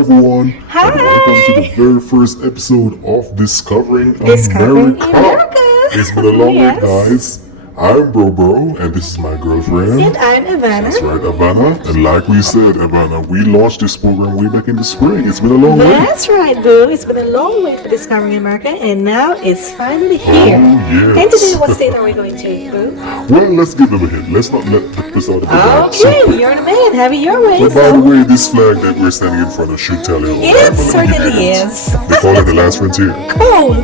everyone, Hi. and welcome to the very first episode of Discovering Discovering America. America. It's been a long Yes. wait, guys. I'm Bro, and this is my girlfriend. And I'm Havannah. That's right, Havannah. And like we said, Havannah, we launched this program way back in the spring. It's been a long wait. That's right, Boo. It's been a long wait for Discovering America, and now it's finally here. yes. And today, what state are we going to, Boo? Well, let's give them a hint. Let's not let this out of the bag. Okay, you're the man. Have it your way. But by the way, this flag that we're standing in front of should tell you all. It But let me give you certainly a hint. is. They call it the last frontier. Cold.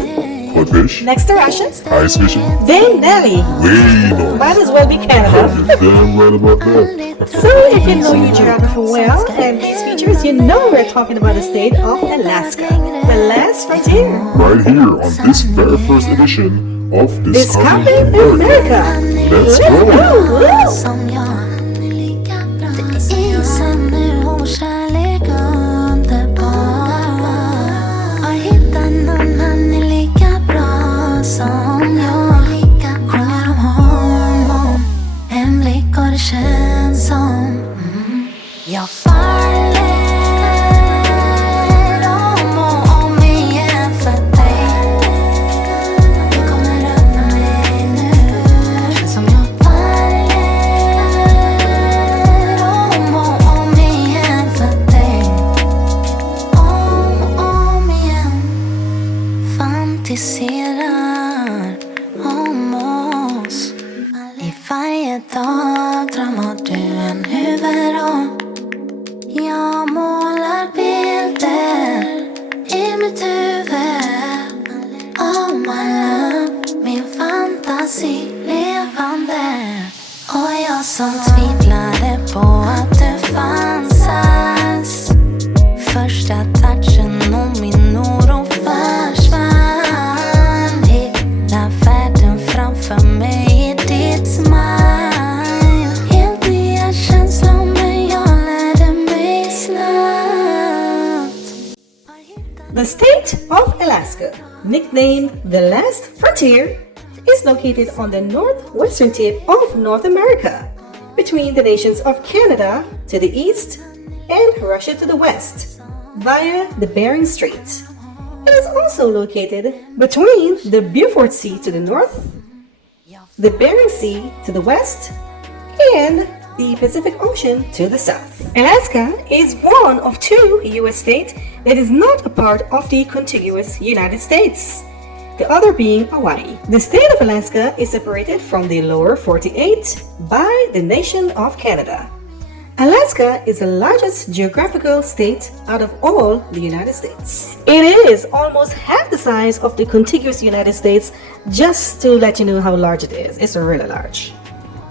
Codfish, Next to Russia. ice fishing, Then Nelly. way north. Might as well be Canada. You're damn right about that. So, if you know your geography well and these features, you know we're talking about the state of Alaska, the last frontier. Right here on this very first edition of Discovering Discovering America. America. Let's go. Woo! Som jag är lika bra. Det är som nu och kärlek underbar. Har hittat någon han är lika bra som jag. Sjunger om honom. En blick och det känns som jag faller om och om igen för dig. Du kommer över mig nu. Som jag faller om och om igen för dig. Om och om igen. Fantiserar om oss. I varje dag drömmer du en huvudroll. Jag målar bilder i mitt huvud. Oh my love, min fantasi levande. Och jag som tvivlade på att du fanns här. Första touchen och min oro försvann. Hela världen framför mig i ditt smile. Helt nya känslor men jag lärde mig snabbt. The state of Alaska, nicknamed the last frontier, is located on the northwestern tip of North America, between the nations of Canada to the east and Russia to the west, via the Bering Strait. It is also located between the Beaufort Sea to the north, the Bering Sea to the west, and the Pacific Ocean to the south. Alaska is one of two U.S. states that is not a part of the contiguous United States, the other being Hawaii. The state of Alaska is separated from the lower 48 by the nation of Canada. Alaska is the largest geographical state out of all the United States. It is almost half the size of the contiguous United States, just to let you know how large it is. It's really large.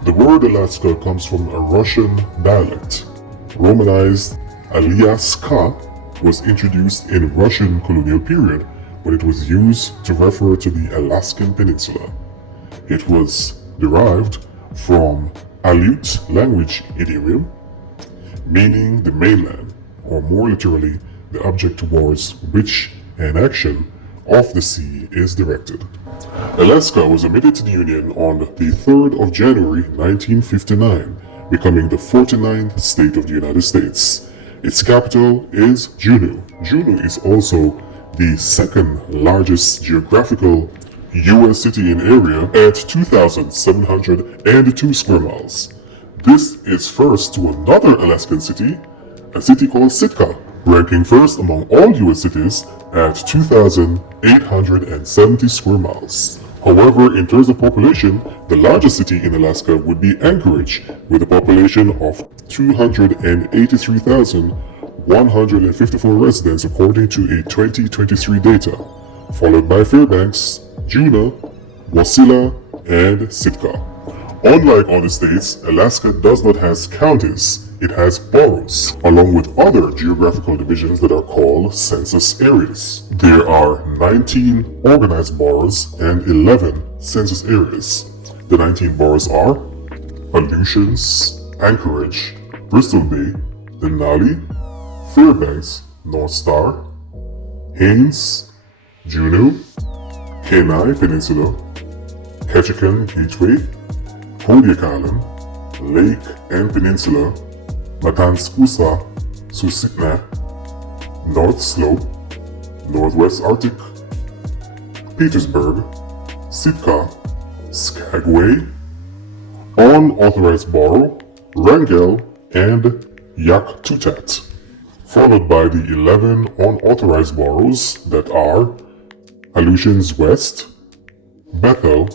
The word Alaska comes from a Russian dialect. Romanized Alyaska was introduced in Russian colonial period when it was used to refer to the Alaskan Peninsula. It was derived from Aleut language idiom, meaning the mainland, or more literally, the object towards which an action of the sea is directed. Alaska was admitted to the Union on the 3rd of January 1959, becoming the 49th state of the United States. Its capital is Juneau. Juneau is also the second largest geographical U.S. city in area at 2,702 square miles. This is first to another Alaskan city, a city called Sitka, ranking first among all U.S. cities at 2,870 square miles. However, in terms of population, the largest city in Alaska would be Anchorage, with a population of 283,154 residents according to a 2023 data, followed by Fairbanks, Juneau, Wasilla, and Sitka. Unlike other states, Alaska does not have counties. It has boroughs, along with other geographical divisions that are called census areas. There are 19 organized boroughs and 11 census areas. The 19 boroughs are Aleutians, Anchorage, Bristol Bay, Denali, Fairbanks, North Star, Haines, Juneau, Kenai Peninsula, Ketchikan Gateway, Kodiak Island, Lake and Peninsula, Matanskusa, Susitna, North Slope, Northwest Arctic, Petersburg, Sitka, Skagway, Unauthorized Borough, Wrangell, and Yakutat, followed by the 11 unauthorized boroughs that are Aleutians West, Bethel,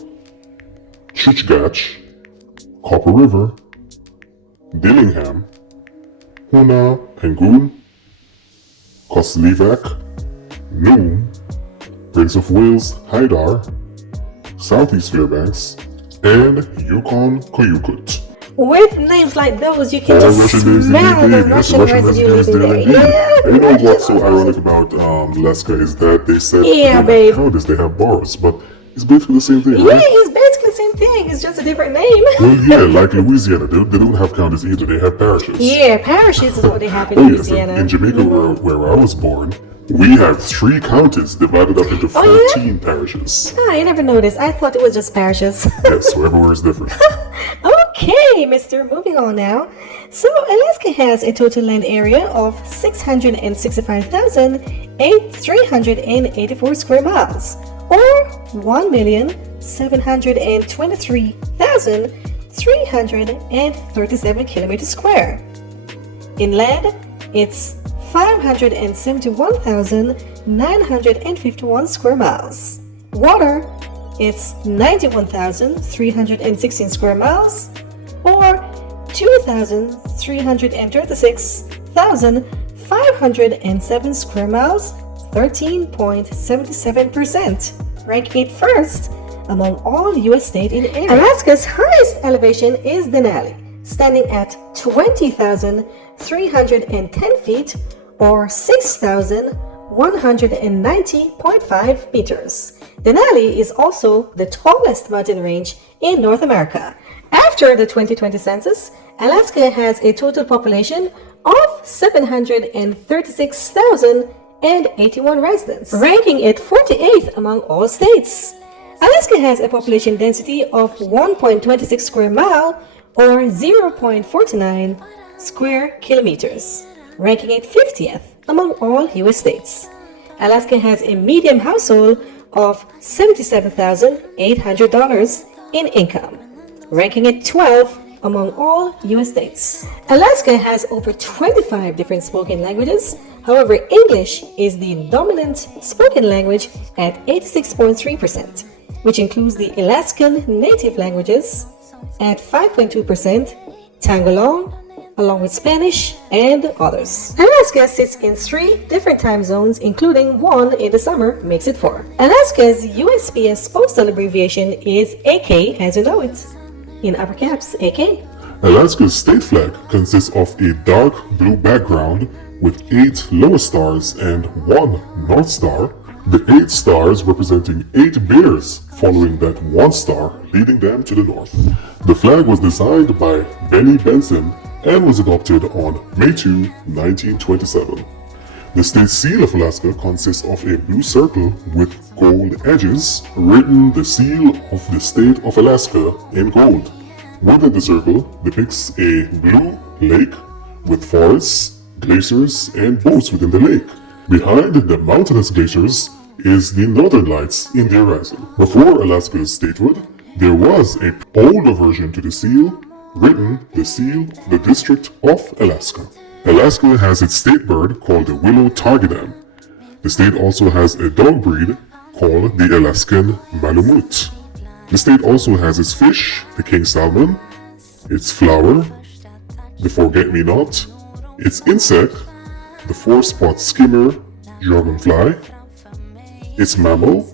Chutgach, Copper River, Dillingham, Hoona and Goon, Koslivac, Noom, Prince of Wales, Haidar, Southeast Fairbanks, and Yukon Koyukut. With names like those, you can All just Russian names smell indeed. the Yes, Russian residue residue is leaving there there. indeed. Yeah, And you know Russian what's so residue. ironic about Alaska is that they said Yeah, they babe. have counties, they have boroughs, but it's basically the same thing, Yeah, right? it's basically the same thing. It's just a different name. Well, yeah, like Louisiana, they don't have counties either, they have parishes. Yeah, parishes is what they have in Oh yes, Louisiana. in Jamaica where I was born, we have 3 counties divided up into 14 parishes. Ah, I never noticed. I thought it was just parishes. Yes, so everywhere is different. Okay, mister, moving on now. So, Alaska has a total land area of 665,384 square miles, or 1,723,337 kilometers square. Inland, it's 571,951 square miles. Water, it's 91,316 square miles, or 2,336,507 square miles, 13.77%, ranking it first among all U.S. states in area. Alaska's highest elevation is Denali, standing at 20,310 feet, or 6,190.5 meters. Denali is also the tallest mountain range in North America. After the 2020 census, Alaska has a total population of 736,081 residents, ranking it 48th among all states. Alaska has a population density of 1.26 square mile, or 0.49 square kilometers, ranking it 50th among all U.S. states. Alaska has a median household of $77,800 in income, ranking it 12th among all U.S. states. Alaska has over 25 different spoken languages. However, English is the dominant spoken language at 86.3%, which includes the Alaskan Native languages at 5.2%, Tagalog, along with Spanish and others. Alaska sits in 3 different time zones, including one in the summer, makes it 4. Alaska's USPS postal abbreviation is AK, as you know it, in upper caps, AK. Alaska's state flag consists of a dark blue background with 8 lower stars and 1 north star, the 8 stars representing 8 bears following that 1 star leading them to the north. The flag was designed by Benny Benson and was adopted on May 2, 1927. The state seal of Alaska consists of a blue circle with gold edges, written the seal of the state of Alaska in gold. Within the circle depicts a blue lake with forests, glaciers, and boats within the lake. Behind the mountainous glaciers is the Northern Lights in the horizon. Before Alaska's statehood, there was an older version to the seal, written the seal of the District of Alaska. Alaska has its state bird called the willow targadam. The state also has a dog breed called the Alaskan Malamute. The state also has its fish, the king salmon, its flower, the forget-me-not, its insect, the four-spot skimmer dragonfly, its mammal,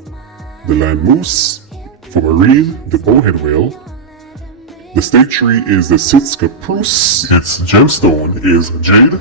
the land moose, for marine, the bowhead whale. The state tree is the Sitka spruce, its gemstone is jade,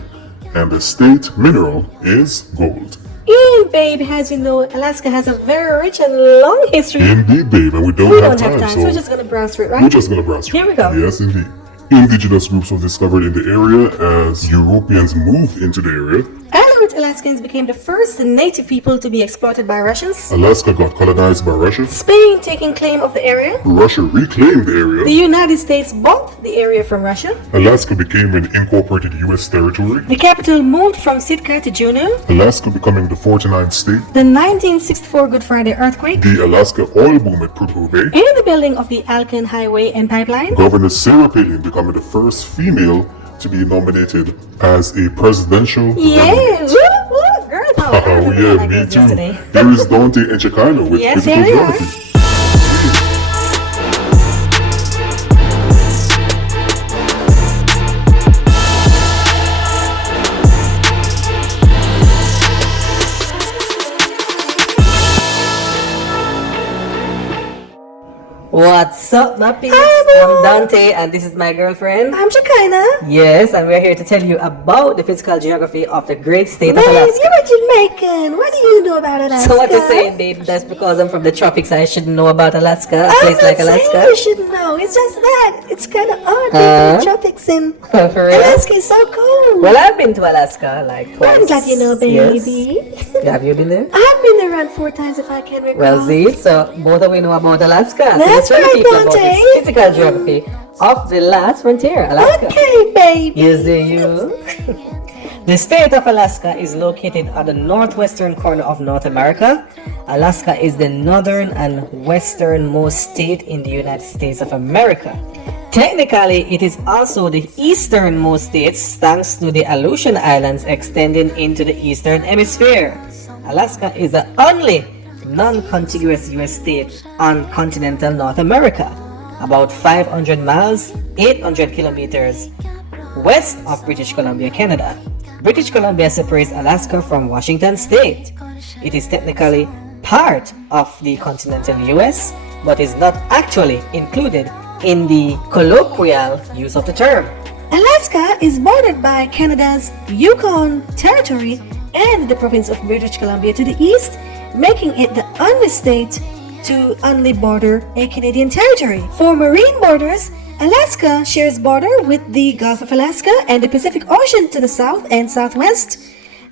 and the state mineral is gold. And babe, as you know, Alaska has a very rich and long history. Indeed, babe, and we don't have time, so we're just gonna browse through it, right? we're just gonna browse through. Here we go. Yes, indeed. Indigenous groups were discovered in the area as Europeans moved into the area. And we're Which Alaskans became the first native people to be exploited by Russians? Alaska got colonized by Russia. Spain taking claim of the area. Russia reclaimed the area. The United States bought the area from Russia. Alaska became an incorporated U.S. territory. The capital moved from Sitka to Juneau. Alaska becoming the 49th state. The 1964 Good Friday earthquake. The Alaska oil boom at Prudhoe Bay. And the building of the Alcan Highway and Pipeline. Governor Sarah Palin becoming the first female to be nominated as a presidential Yeah, nominee. woo, woo, girl power. I Oh remember yeah, like me it was too. yesterday. There is Dante and Shekienah with Yes, physical there they are. geography. What's up, my peeps? I'm Dante, and this is my girlfriend. I'm Shekienah. Yes, and we're here to tell you about the physical geography of the great state of Alaska. You're a Jamaican. What do you know about Alaska? So what you're saying, babe, that's because I'm from the tropics, I shouldn't know about Alaska, a place like I'm not saying Alaska? you should know. It's just that it's kind of odd being in the tropics and For real? Alaska is so cold. Well, I've been to Alaska like twice. I'm glad you know, baby. Yes. Have you been there? I've been there around 4 times if I can recall. Well, see, so both of we know about Alaska. So That's let's tell right, people about Dante. this physical geography of the last frontier, Alaska. Okay, baby. You see you. The state of Alaska is located at the northwestern corner of North America. Alaska is the northern and westernmost state in the United States of America. Technically, it is also the easternmost state thanks to the Aleutian Islands extending into the eastern hemisphere. Alaska is the only non-contiguous U.S. state on continental North America, about 500 miles, 800 kilometers west of British Columbia, Canada. British Columbia separates Alaska from Washington State. It is technically part of the continental US, but is not actually included in the colloquial use of the term. Alaska is bordered by Canada's Yukon Territory and the province of British Columbia to the east, making it the only state to only border a Canadian territory. For marine borders, Alaska shares border with the Gulf of Alaska and the Pacific Ocean to the south and southwest,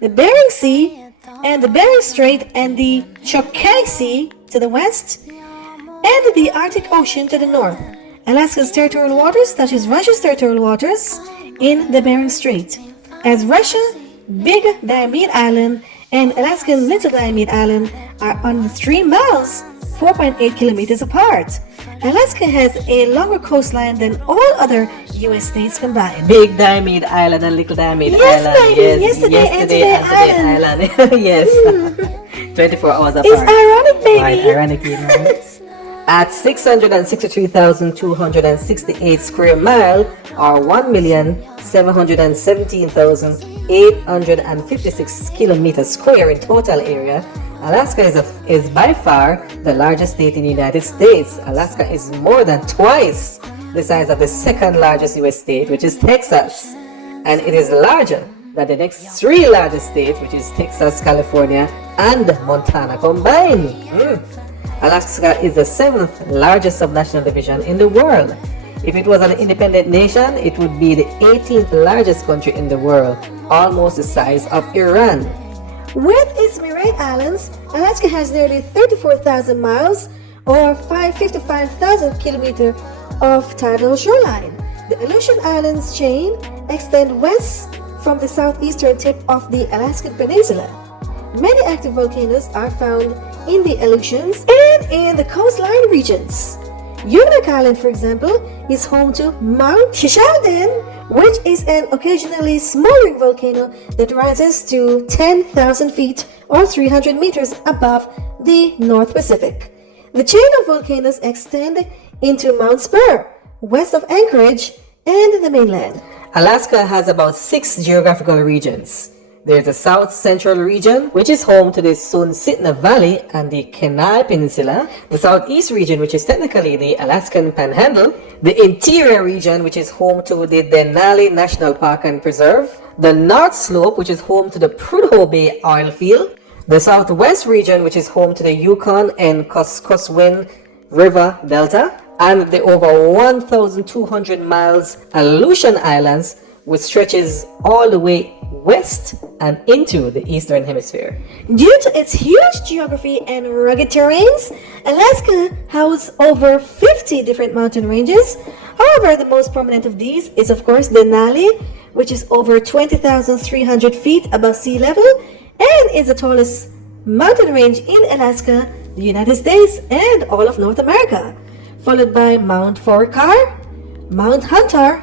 the Bering Sea and the Bering Strait and the Chekienah Sea to the west, and the Arctic Ocean to the north. Alaska's territorial waters touches Russia's territorial waters in the Bering Strait. As Russia, Big Diomede Island, and Alaskan Little Diomede Island are under 3 miles, 4.8 kilometers apart. Alaska has a longer coastline than all other U.S. states combined. Big Diomede Island and Little Diomede Yes, Island. baby. Yesterday and today Island. Yes. 24 hours apart. It's ironic, baby. Right, ironically, right? At 663,268 square mile, or 1,717,856 kilometers square in total area, Alaska is by far the largest state in the United States. Alaska is more than twice the size of the second largest U.S. state, which is Texas, and it is larger than the next 3 largest states, which is Texas, California, and Montana combined. Alaska is the 7th largest subnational division in the world. If it was an independent nation, it would be the 18th largest country in the world, almost the size of Iran. With its Mirate Islands, Alaska has nearly 34,000 miles or 55,000 kilometers of tidal shoreline. The Aleutian Islands chain extend west from the southeastern tip of the Alaskan Peninsula. Many active volcanoes are found in the Aleutians and in the coastline regions. Univac Island, for example, is home to Mount Sheldon, which is an occasionally smoldering volcano that rises to 10,000 feet or 300 meters above the North Pacific. The chain of volcanoes extend into Mount Spur, west of Anchorage and the mainland. Alaska has about 6 geographical regions. There's the South Central region, which is home to the Sunsitna Valley and the Kenai Peninsula. The Southeast region, which is technically the Alaskan Panhandle. The Interior region, which is home to the Denali National Park and Preserve. The North Slope, which is home to the Prudhoe Bay oil field. The Southwest region, which is home to the Yukon and Kuskokwim River Delta. And the over 1,200 miles Aleutian Islands, which stretches all the way west and into the eastern hemisphere. Due to its huge geography and rugged terrains, Alaska houses over 50 different mountain ranges. However, the most prominent of these is of course Denali, which is over 20,300 feet above sea level and is the tallest mountain range in Alaska, the United States, and all of North America, followed by Mount Forcar, Mount Hunter,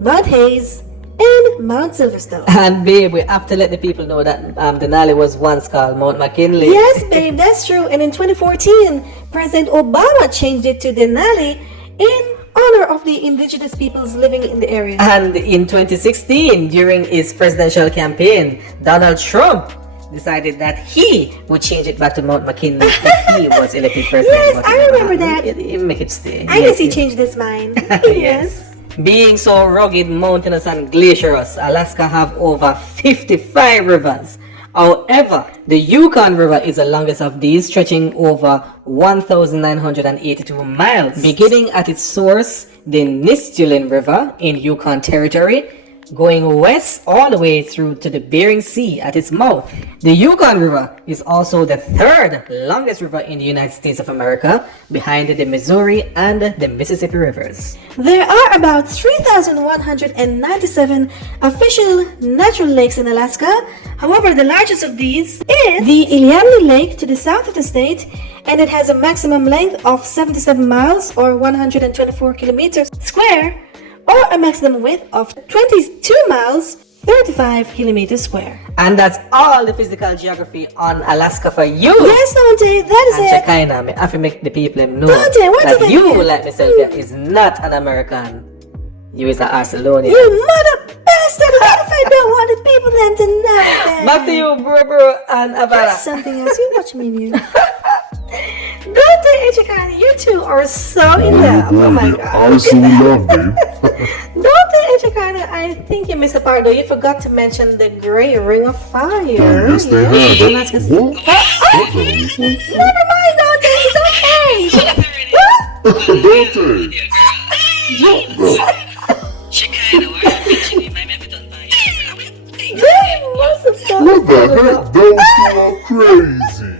Mount Hayes, and Mount Silverstone. And babe, we have to let the people know that Denali was once called Mount McKinley. Yes, babe, that's true. And in 2014, President Obama changed it to Denali in honor of the indigenous peoples living in the area. And in 2016, during his presidential campaign, Donald Trump decided that he would change it back to Mount McKinley if he was elected president. Yes, I remember that. It make it stay. I guess he changed his mind. Yes. Being so rugged, mountainous, and glacierous, Alaska have over 55 rivers. However, the Yukon River is the longest of these, stretching over 1,982 miles. Beginning at its source, the Nistulin River in Yukon Territory, going west all the way through to the Bering Sea at its mouth. The Yukon River is also the third longest river in the United States of America, behind the Missouri and the Mississippi rivers. There are about 3,197 official natural lakes in Alaska. However, the largest of these is the Iliamni Lake to the south of the state, and it has a maximum length of 77 miles or 124 kilometers square, or a maximum width of 22 miles, 35 kilometers square. And that's all the physical geography on Alaska for you. Yes, Dante, that is And it. Shekienah, I have to make the people know Dante, what that did I you, get? like myself, here, is not an American. You is a Barcelonian. You mother bastard! What if I don't want the people them to know that? Back to you, bro, and That's Havannah. something else. You watch me, you. Dante and Shekienah, you two are so in love. Oh my They god. are so in love, babe. Dante and Shekienah, I think you missed a part though. You forgot to mention the Great Ring of Fire. Yes, they have. Alaska's- What? Never mind, Dante. It's okay. Dante! Shekienah, why are you mentioning me? My man, we don't buy it. What's the fuck? What the heck? Those two are crazy.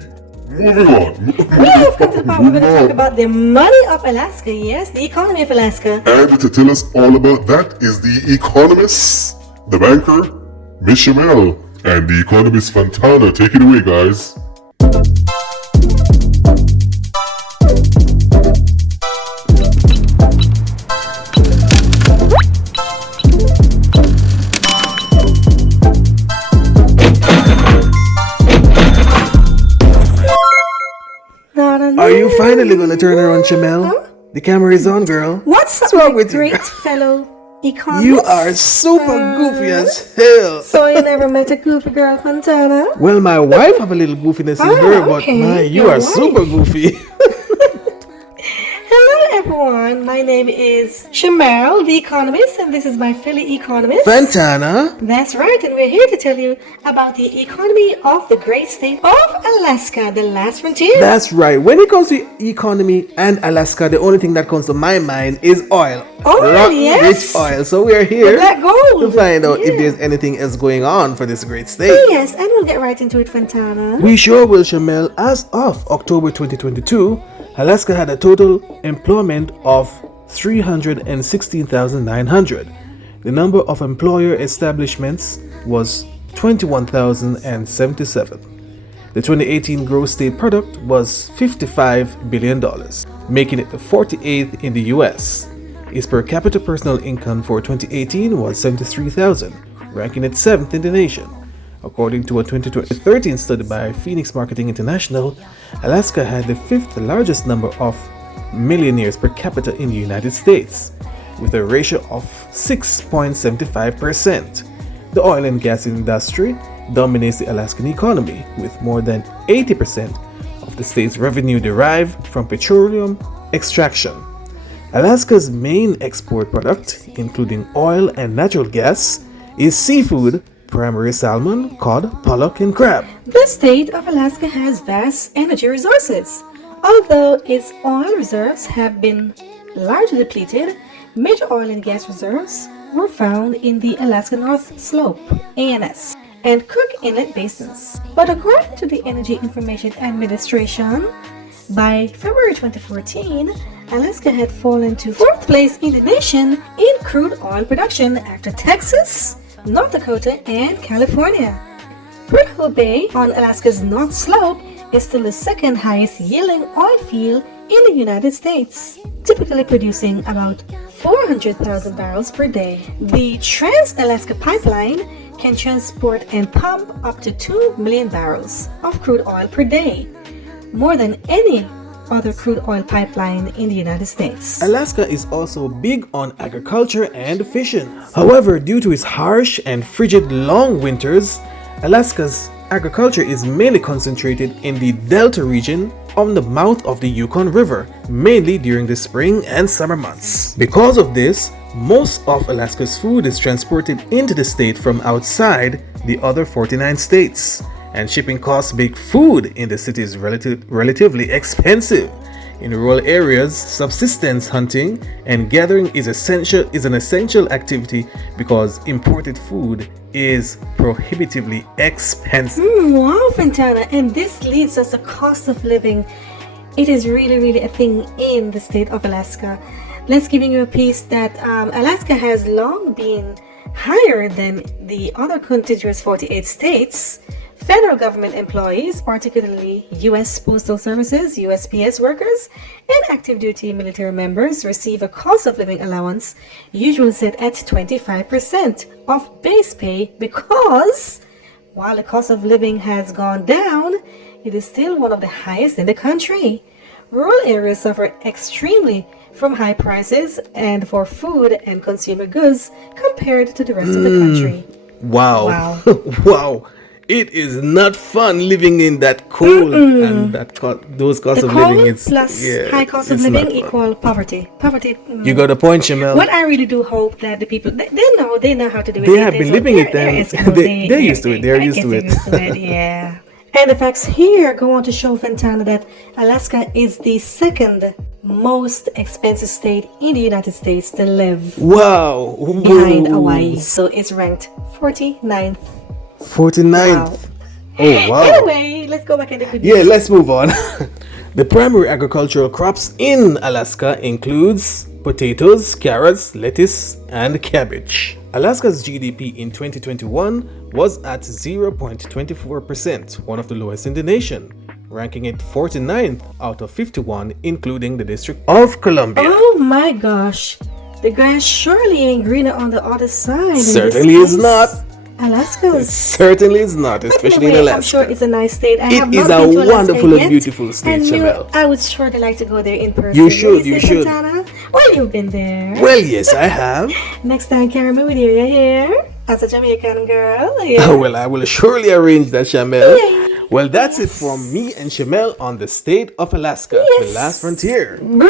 Moving on. We have come to the part we're going to talk about the money of Alaska. Yes, the economy of Alaska. And to tell us all about that is the economist, the banker, Miss Shamelle, and the economist Fantanna. Take it away, guys. Are you finally gonna turn around, Shamelle? The camera is on, girl. What's up, wrong my with you? great fellow economist? You are super goofy as hell. So you never met a goofy girl, Fantanna? Well, my wife have a little goofiness in her, but okay. my, you Your are wife. super goofy. Hello everyone, my name is Shamelle, the economist, and this is my fellow economist. Fantanna. That's right, and we're here to tell you about the economy of the great state of Alaska, the last frontier. That's right. When it comes to economy and Alaska, the only thing that comes to my mind is oil. Oil, Rotten yes. rich oil. So we are here Black gold. to find out if Yeah. there's anything else going on for this great state. Yes, and we'll get right into it, Fantanna. We sure will, Shamelle. As of October 2022, Alaska had a total employment of 316,900. The number of employer establishments was 21,077. The 2018 gross state product was $55 billion, making it the 48th in the US. Its per capita personal income for 2018 was $73,000, ranking it 7th in the nation. According to a 2013 study by Phoenix Marketing International, Alaska had the 5th largest number of millionaires per capita in the United States, with a ratio of 6.75%. The oil and gas industry dominates the Alaskan economy, with more than 80% of the state's revenue derived from petroleum extraction. Alaska's main export product, including oil and natural gas, is seafood, primarily salmon, cod, pollock, and crab. The state of Alaska has vast energy resources. Although its oil reserves have been largely depleted, major oil and gas reserves were found in the Alaska North Slope, ANS, and Cook Inlet basins. But according to the Energy Information Administration, by February 2014, Alaska had fallen to 4th place in the nation in crude oil production after Texas, North Dakota, and California. Prudhoe Bay on Alaska's North Slope is still the second highest yielding oil field in the United States, typically producing about 400,000 barrels per day. The Trans-Alaska Pipeline can transport and pump up to 2 million barrels of crude oil per day, more than any other crude oil pipeline in the United States. Alaska is also big on agriculture and fishing. However, due to its harsh and frigid long winters, Alaska's agriculture is mainly concentrated in the Delta region on the mouth of the Yukon River, mainly during the spring and summer months. Because of this, most of Alaska's food is transported into the state from outside the other 49 states, and shipping costs make food in the cities relatively expensive. In rural areas, subsistence hunting and gathering is an essential activity because imported food is prohibitively expensive. Wow, Fantanna, and this leads us to cost of living. It is really a thing in the state of Alaska. Let's give you a piece that Alaska has long been higher than the other contiguous 48 states. Federal government employees, particularly U.S. Postal Services, USPS workers, and active duty military members receive a cost of living allowance usually set at 25% of base pay because while the cost of living has gone down, it is still one of the highest in the country. Rural areas suffer extremely from high prices and for food and consumer goods compared to the rest of the country. Wow. Wow. It is not fun living in that cold and those costs of living. It's plus high cost of living equal poverty. You got a point, Shamelle. What I really do hope that the people they know how to do it. They have been living it, then they're used to it. They're used to it. Yeah. And the facts here go on to show, Fantanna, that Alaska is the second most expensive state in the United States to live. Wow. Behind Hawaii. So it's ranked 49th. 49th. Wow. Oh, wow. Anyway, let's go back into the Yeah, let's move on. The primary agricultural crops in Alaska includes potatoes, carrots, lettuce, and cabbage. Alaska's GDP in 2021 was at 0.24%, one of the lowest in the nation, ranking it 49th out of 51, including the District of Columbia. Oh my gosh. The grass surely ain't greener on the other side. Certainly is not. Alaska certainly is not, especially in Alaska. I'm sure it's a nice state. It is a wonderful and beautiful state, Shamelle. I would surely like to go there in person. You should. Fantanna? Well, you've been there. Well, yes, I have. Next time, carry me with you, you hear? As a Jamaican girl. Yeah. Well, I will surely arrange that, Shamelle. Yeah. Well, that's it from me and Shamelle on the state of Alaska, the last frontier. Bro,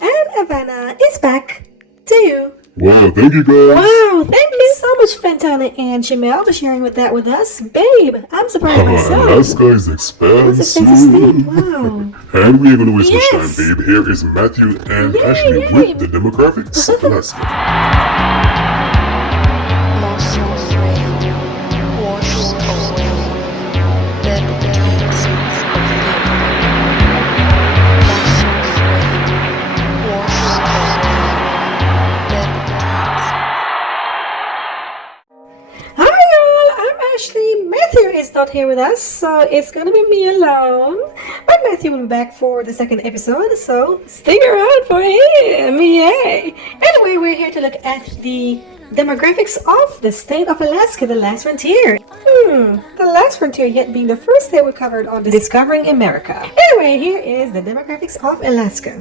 and Havannah is back to you. Wow, thank you guys. Wow, thank you so much, Fantanna and Shamelle, for sharing that with us. Babe, I'm surprised myself. Alaska is expensive. Wow. And we ain't gonna waste much time, babe. Here is Matthew and Ashliegh with the demographics of Alaska. Matthew is not here with us, so it's gonna be me alone. But Matthew will be back for the second episode, so stick around for him. Yay! Anyway, we're here to look at the demographics of the state of Alaska, the last frontier. The last frontier yet being the first state we covered on Discovering America. Anyway, here is the demographics of Alaska.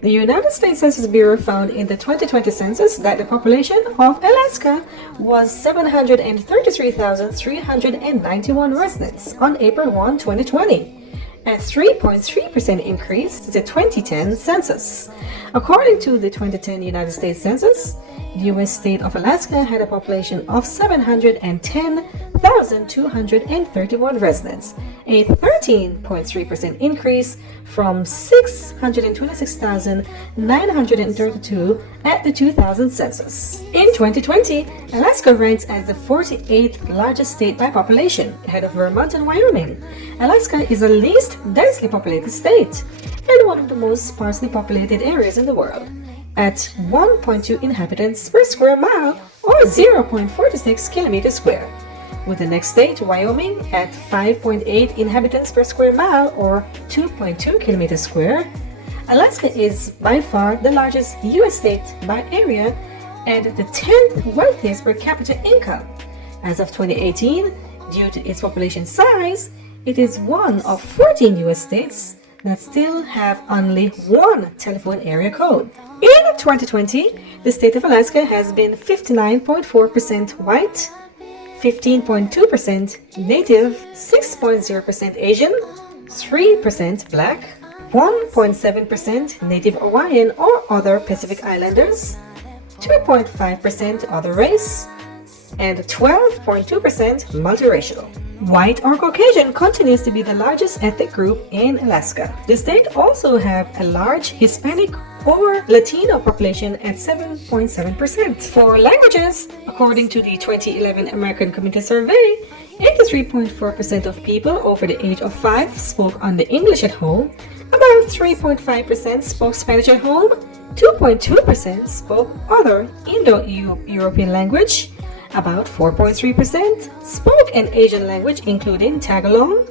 The United States Census Bureau found in the 2020 census that the population of Alaska was 733,391 residents on April 1, 2020, a 3.3% increase to the 2010 census. According to the 2010 United States Census, the U.S. state of Alaska had a population of 710,231 residents, a 13.3% increase from 626,932 at the 2000 census. In 2020, Alaska ranks as the 48th largest state by population, ahead of Vermont and Wyoming. Alaska is the least densely populated state and one of the most sparsely populated areas in the world, at 1.2 inhabitants per square mile or 0.46 kilometers square, with the next state, Wyoming, at 5.8 inhabitants per square mile or 2.2 kilometers square. Alaska is by far the largest U.S. state by area and the 10th wealthiest per capita income. As of 2018, due to its population size, it is one of 14 U.S. states that still have only one telephone area code. In 2020, the state of Alaska has been 59.4% white, 15.2% Native, 6.0% Asian, 3% Black, 1.7% Native Hawaiian or other Pacific Islanders, 2.5% other race, and 12.2% multiracial. White or Caucasian continues to be the largest ethnic group in Alaska. The state also have a large Hispanic or Latino population at 7.7%. For languages, according to the 2011 American Community Survey, 83.4% of people over the age of 5 spoke only English at home, about 3.5% spoke Spanish at home, 2.2% spoke other Indo-European language, about 4.3% spoke an Asian language including Tagalog,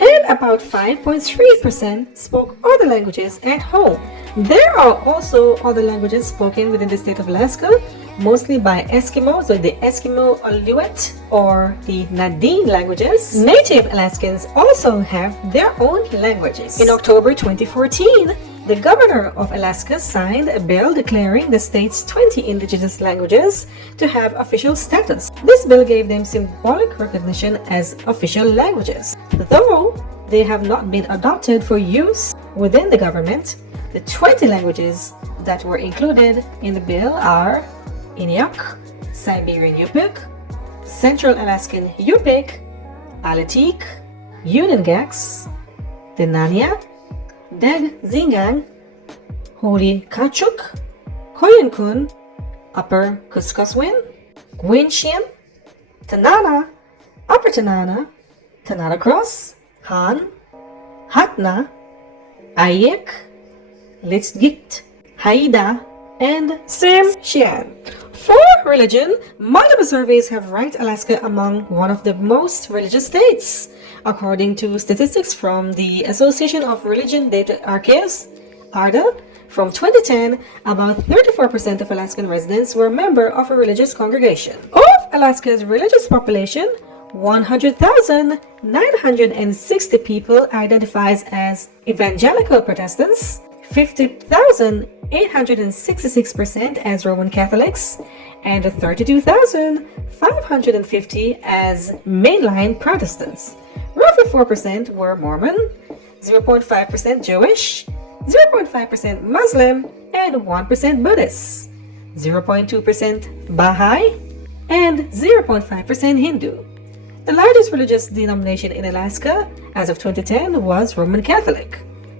and about 5.3% spoke other languages at home. There are also other languages spoken within the state of Alaska, mostly by Eskimos or the Eskimo Aleut or the Nadine languages. Native Alaskans also have their own languages. In October 2014, the governor of Alaska signed a bill declaring the state's 20 indigenous languages to have official status. This bill gave them symbolic recognition as official languages. Though they have not been adopted for use within the government, the 20 languages that were included in the bill are Inuak, Siberian Yupik, Central Alaskan Yupik, Alateek, Unangax, Denania, Deg Zingang, Holi Kachuk, Koyankun, Upper Kuskokwin, Gwinshin, Tanana, Upper Tanana, Tanana Cross, Han, Hatna, Ayek, Litzgit, Haida, and Sim-Shian. For religion, multiple surveys have ranked Alaska among one of the most religious states. According to statistics from the Association of Religion Data Archives, ARDA, from 2010, about 34% of Alaskan residents were a member of a religious congregation. Of Alaska's religious population, 100,960 people identifies as evangelical Protestants, 50,866% as Roman Catholics, and 32,550 as mainline Protestants. Roughly 4% were Mormon, 0.5% Jewish, 0.5% Muslim, and 1% Buddhist, 0.2% Baha'i, and 0.5% Hindu. The largest religious denomination in Alaska as of 2010 was Roman Catholic,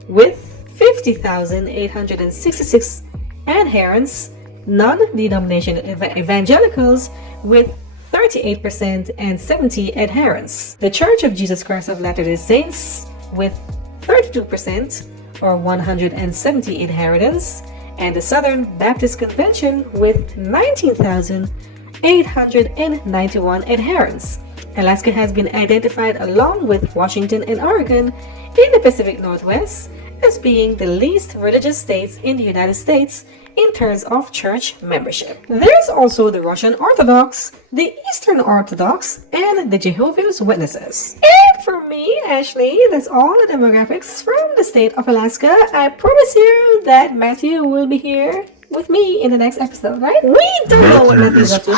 with 50,866 adherents, non-denomination evangelicals with 38% and 70 adherents. The Church of Jesus Christ of Latter-day Saints with 32% or 170 adherents, and the Southern Baptist Convention with 19,891 adherents. Alaska has been identified along with Washington and Oregon in the Pacific Northwest as being the least religious states in the United States in terms of church membership. There's also the Russian Orthodox, the Eastern Orthodox, and the Jehovah's Witnesses. And for me, Ashley, that's all the demographics from the state of Alaska. I promise you that Matthew will be here with me in the next episode, right? We don't know what Matthew's up to.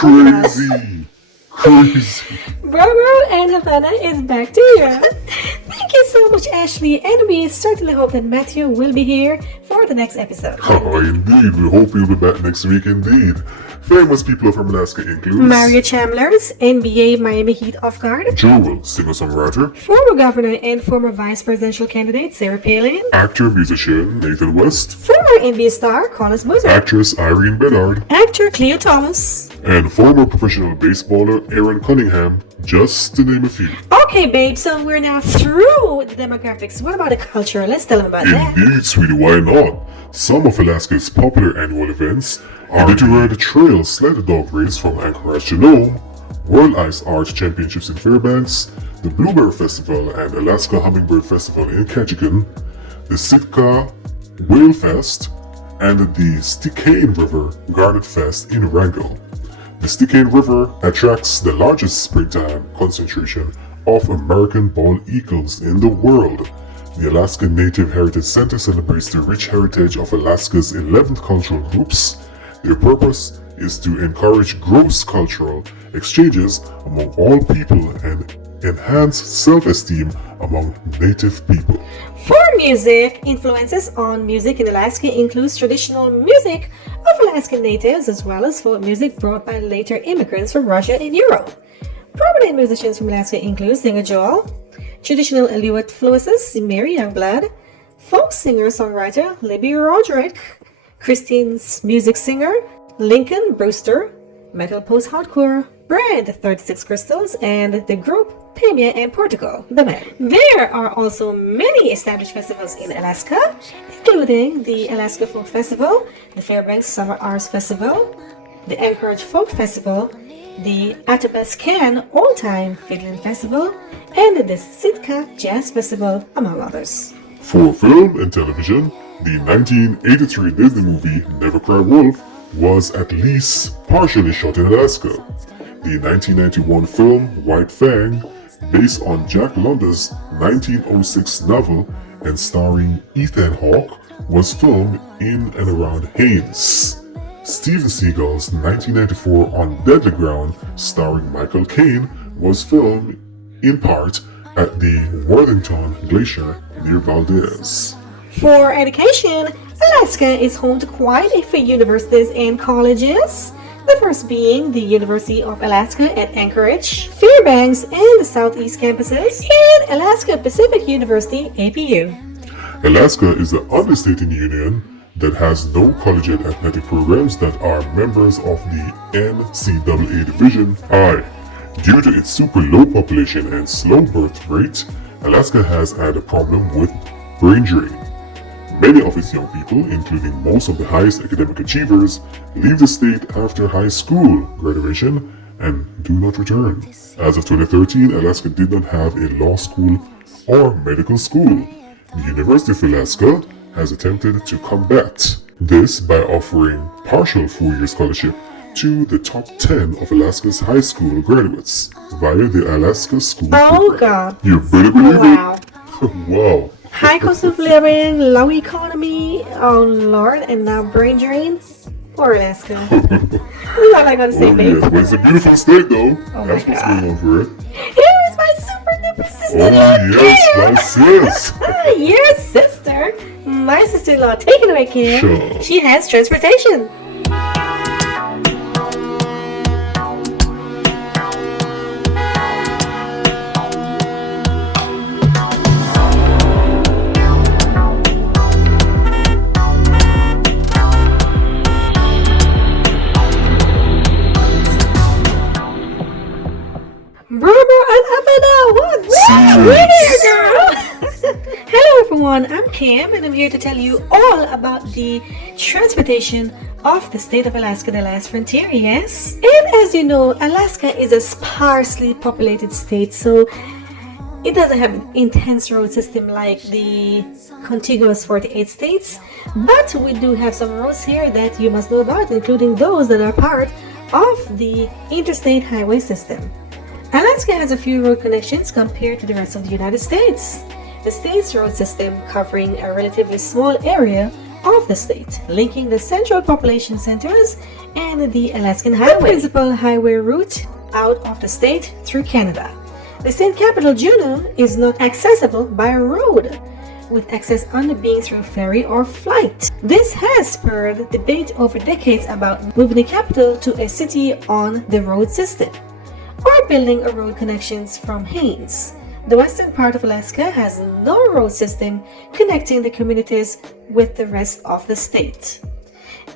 Crazy. Barbara and Havannah is back to you. Thank you so much, Ashley, and we certainly hope that Matthew will be here for the next episode. Oh, indeed. We hope you'll be back next week indeed. Famous people from Alaska include Mario Chalmers, NBA Miami Heat off guard. Joel, singer-songwriter, Former governor and former vice presidential candidate Sarah Palin. actor-musician Nathan West, Former NBA star Collis Boozer. actress Irene Bedard, Actor Cleo Thomas. and former professional baseballer Aaron Cunningham, just to name a few. Okay, babe, so we're now through with the demographics. What about the culture? Let's tell them about that. Indeed, sweetie, why not? Some of Alaska's popular annual events are the Red Trail Sled Dog Race from Anchorage to Nome, World Ice Art Championships in Fairbanks, the Bluebird Festival and Alaska Hummingbird Festival in Ketchikan, the Sitka Whale Fest, and the Shekienah River Garnet Fest in Wrangell. The Shekienah River attracts the largest springtime concentration of American bald eagles in the world. The Alaska Native Heritage Center celebrates the rich heritage of Alaska's 11 cultural groups. Their purpose is to encourage gross cultural exchanges among all people and enhance self-esteem among Native people. For music, influences on music in Alaska includes traditional music of Alaskan natives as well as folk music brought by later immigrants from Russia and Europe. Prominent musicians from Alaska include singer Joel, traditional Aleut fluists Mary Youngblood, folk singer-songwriter Libby Roderick, Christine's music singer Lincoln Brewster, metal post-hardcore Brand 36 Crystals, and the group Pemia and Portugal, the man. There are also many established festivals in Alaska, including the Alaska Folk Festival, the Fairbanks Summer Arts Festival, the Anchorage Folk Festival, the Athabascan Old Time Fiddling Festival, and the Sitka Jazz Festival, among others. For film and television, the 1983 Disney movie Never Cry Wolf was at least partially shot in Alaska. The 1991 film White Fang, based on Jack London's 1906 novel and starring Ethan Hawke, was filmed in and around Haines. Steven Seagal's 1994 On Deadly Ground, starring Michael Caine, was filmed in part at the Worthington Glacier near Valdez. For education, Alaska is home to quite a few universities and colleges. The first being the University of Alaska at Anchorage, Fairbanks, and the Southeast campuses, and Alaska Pacific University, APU. Alaska is the only state in the Union that has no collegiate athletic programs that are members of the NCAA Division I. Due to its super low population and slow birth rate, Alaska has had a problem with brain drain. Many of its young people, including most of the highest academic achievers, leave the state after high school graduation and do not return. As of 2013, Alaska did not have a law school or medical school. The University of Alaska has attempted to combat this by offering partial 4-year scholarship to the top 10 of Alaska's high school graduates via the Alaska School Oh Program. God. You better believe Wow. it. Wow. High cost of living, low economy, oh Lord, and now brain drain. Poor Alaska. That's all I gotta say, Oh, babe. yes, but it's a beautiful state though. Oh That's my what's God. going on for it. Here is my super duper sister. Oh yes, my sis. Your sister. My sister-in-law. Take it away, Kim. Sure. She has transportation. Brother and Havannah, what? We're here, girl. Hello, everyone. I'm Kim, and I'm here to tell you all about the transportation of the state of Alaska, the last frontier, yes? And as you know, Alaska is a sparsely populated state, so it doesn't have an intense road system like the contiguous 48 states, but we do have some roads here that you must know about, including those that are part of the interstate highway system. Alaska has a few road connections compared to the rest of the United States. The state's road system covering a relatively small area of the state, linking the central population centers and the Alaskan Highway, the principal highway route out of the state through Canada. The state capital, Juneau, is not accessible by road. with access only being through ferry or flight. This has spurred debate over decades about moving the capital to a city on the road system, or building a road connections from Haines. The western part of Alaska has no road system connecting the communities with the rest of the state.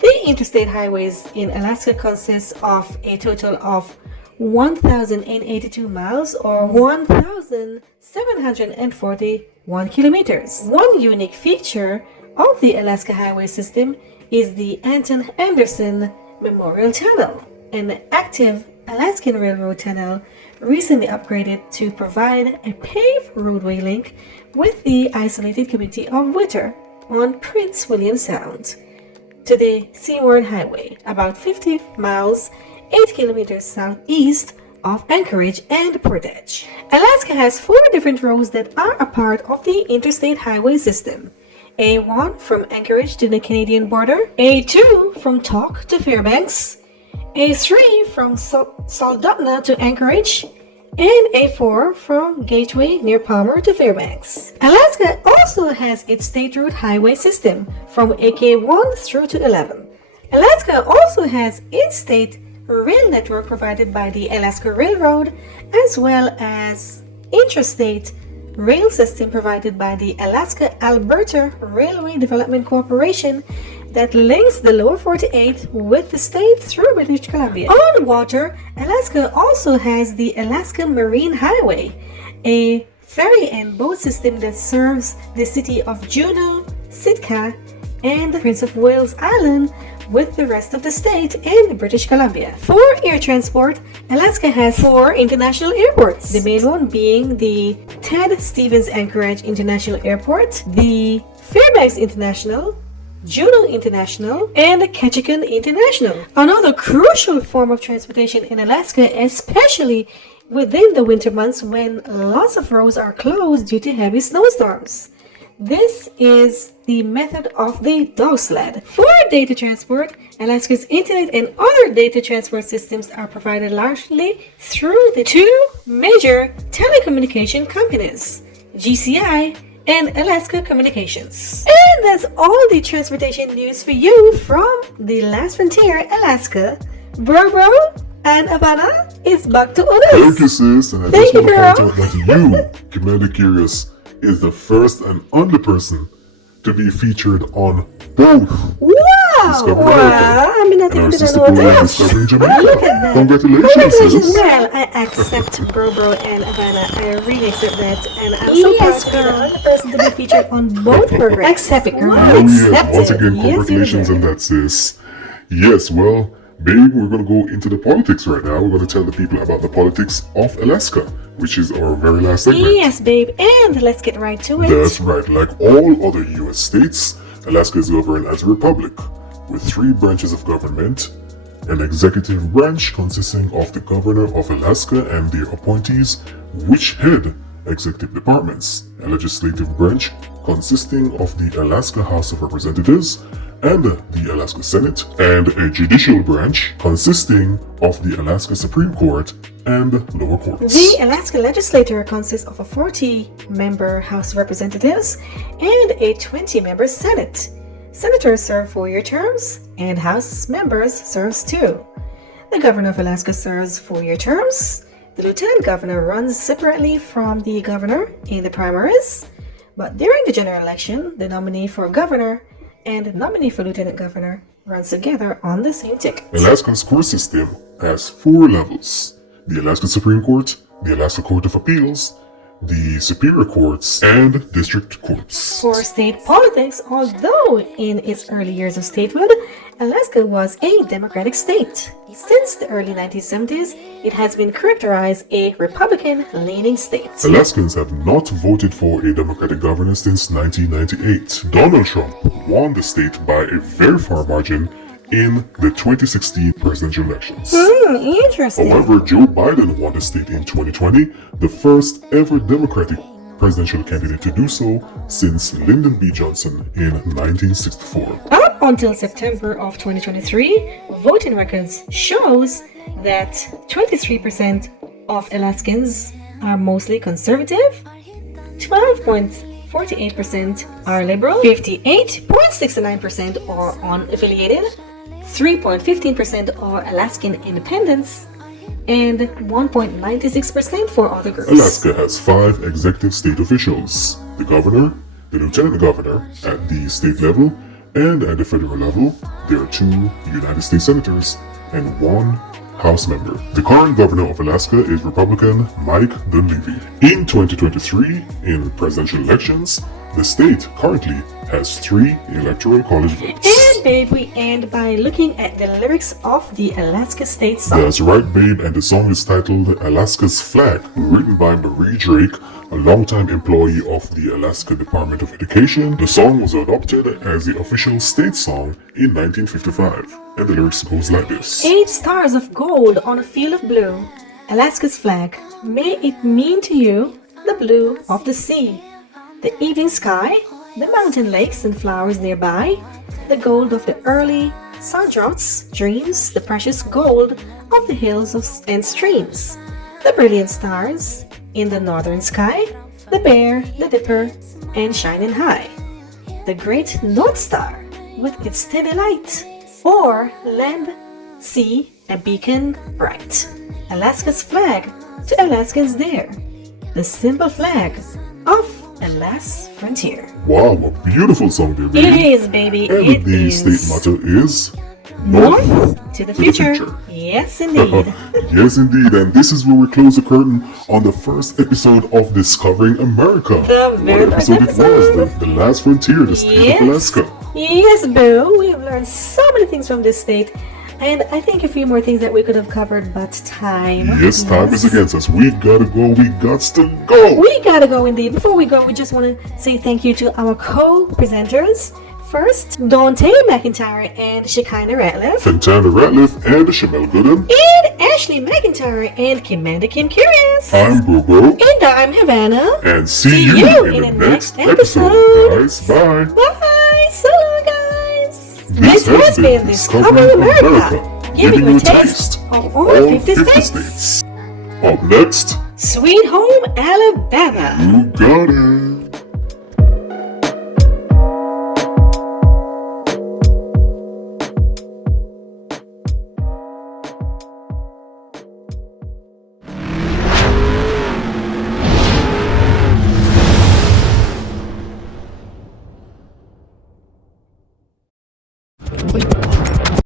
The interstate highways in Alaska consist of a total of 1,082 miles or 1,741 kilometers. One unique feature of the Alaska highway system is the Anton Anderson Memorial Tunnel, an active Alaskan Railroad tunnel recently upgraded to provide a paved roadway link with the isolated community of Whittier on Prince William Sound to the Seaward Highway, about 50 miles, 8 kilometers southeast of Anchorage and Portage. Alaska has 4 different roads that are a part of the interstate highway system. A1 from Anchorage to the Canadian border, A2 from Tok to Fairbanks, A3 from Soldotna to Anchorage, and A4 from Gateway near Palmer to Fairbanks. Alaska also has its state route highway system from AK1 through to 11. Alaska also has its state rail network provided by the Alaska Railroad, as well as intrastate rail system provided by the Alaska-Alberta Railway Development Corporation that links the lower 48 with the state through British Columbia. On water, Alaska also has the Alaska Marine Highway, a ferry and boat system that serves the city of Juneau, Sitka, and Prince of Wales Island with the rest of the state and British Columbia. For air transport, Alaska has 4 international airports, the main one being the Ted Stevens Anchorage International Airport, the Fairbanks International, Juneau International, and Ketchikan International. Another crucial form of transportation in Alaska, especially within the winter months when lots of roads are closed due to heavy snowstorms. This is the method of the dog sled. For data transport, Alaska's internet and other data transport systems are provided largely through the 2 major telecommunication companies, GCI and Alaska Communications. And that's all the transportation news for you from the Last Frontier, Alaska. Bro and Havannah is back to us. Thank you, sis. And I Thank just you, want to girl. point out that you, Commander Curious, is the first and only person to be featured on both Wow! Discover Wow! America I mean, I and our didn't sister know program that. Discovering Jamaica. Look at that. Congratulations, sis. Well, I accept Bro and Havannah. I really accept that. And I'm so proud to be the only person to be featured on both programs. Accept it, girl. Oh, yes. Accept Once it. again, Yes, congratulations you on deserve that, sis. Yes, well, babe, we're going to go into the politics right now. We're going to tell the people about the politics of Alaska, which is our very last it. segment. Yes, babe. And let's get right to it. That's right. Like all other U.S. states, Alaska is governed as a republic with 3 branches of government: an executive branch consisting of the governor of Alaska and their appointees, which head executive departments, a legislative branch consisting of the Alaska House of Representatives and the Alaska Senate, and a judicial branch consisting of the Alaska Supreme Court and lower courts. The Alaska legislature consists of a 40-member House of Representatives and a 20-member Senate. Senators serve 4-year terms, and House members serve 2. The governor of Alaska serves 4-year terms. The lieutenant governor runs separately from the governor in the primaries, but during the general election, the nominee for governor and the nominee for lieutenant governor runs together on the same ticket. Alaska's court system has 4 levels: the Alaska Supreme Court, the Alaska Court of Appeals, the Superior Courts, and District Courts. For state politics, although in its early years of statehood, Alaska was a Democratic state. Since the early 1970s, it has been characterized a Republican-leaning state. Alaskans have not voted for a Democratic governor since 1998. Donald Trump won the state by a very far margin in the 2016 presidential elections. Interesting. However, Joe Biden won the state in 2020, the first ever Democratic presidential candidate to do so since Lyndon B. Johnson in 1964. Up until September of 2023, voting records shows that 23% of Alaskans are mostly conservative, 12.5% 48% are liberal, 58.69% are unaffiliated, 3.15% are Alaskan independents, and 1.96% for other groups. Alaska has 5 executive state officials: the governor, the lieutenant governor at the state level, and at the federal level, there are 2 United States senators and 1 House member. The current governor of Alaska is Republican Mike Dunleavy. In 2023, in presidential elections, the state currently has 3 electoral college votes. And babe, we end by looking at the lyrics of the Alaska State song. That's right, babe, and the song is titled Alaska's Flag, written by Marie Drake, a longtime employee of the Alaska Department of Education. The song was adopted as the official state song in 1955, and the lyrics goes like this. 8 stars of gold on a field of blue, Alaska's flag, may it mean to you the blue of the sea, the evening sky, the mountain lakes and flowers nearby, the gold of the early sun droughts, dreams, the precious gold of the hills and streams, the brilliant stars in the northern sky, the bear, the dipper, and shining high, the great North Star with its steady light, or land, sea, a beacon bright. Alaska's flag to Alaskans there, the simple flag of a last frontier. Wow, a beautiful song there, baby. It is, baby. And it the is. state motto is North to the future. Yes, indeed. Yes, indeed. And this is where we close the curtain on the first episode of Discovering America. The very What first episode it was? episode. The last frontier, the state Yes. of Alaska. Yes, boo. We've learned so many things from this state. And I think a few more things that we could have covered, but time. Yes, time is against us. We gotta go. We gots to go. We gotta go indeed. Before we go, we just want to say thank you to our co-presenters. First, Dante McIntyre and Shekienah Ratliff. Fantanna Ratliff and Shamelle Gooden. And Ashliegh McIntyre and Kymm Curious. I'm Bobo. And I'm Havannah. And see you in the next episode, guys. Bye. Bye. So long, guys. This has been Discovering America, giving you a taste of all 50 states. Up next, Sweet Home, Alabama. you got it. Wait.